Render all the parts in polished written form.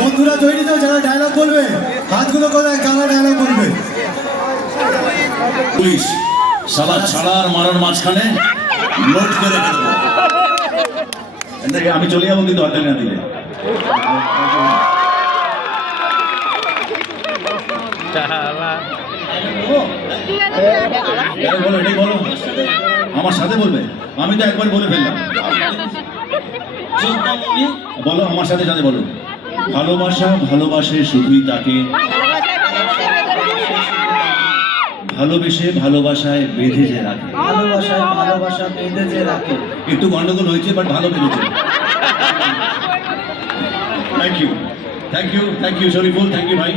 বন্ধুরা তৈরি তো, যারা ডায়লগ বলবে হাতগুলো কোথায়, কারা ডায়লগ বলবে? পুলিশ সালা ছাড়ার মারার মাঝখানে নোট করে রেখে দেবো। আমি চলে যাবো কিন্তু হাতে না দিলে। বলো, এটাই বলো, আমার সাথে বলবে। আমি তো একবার বলে ফেললাম। বলো আমার সাথে সাথে বলো। ভালোবাসা ভালোবাসে শুধুই তাকে, ভালোবেসে ভালোবাসায় বেঁধে যে রাখে। ভালোবাসায় ভালোবাসা বেঁধে যে রাখে। একটু গন্ডগোল হয়েছে, বাট ভালো বেঁধেছে। Thank you, thank you, thank you Shariful, thank you ভাই।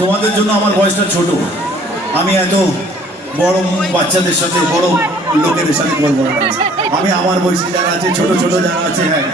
তোমাদের জন্য আমার বয়সটা ছোট, আমি এত বড় বাচ্চাদের সাথে, বড় লোকেদের সাথে বলবো না। আমি আমার বয়সী যারা আছে, ছোট ছোট যারা আছে, হ্যাঁ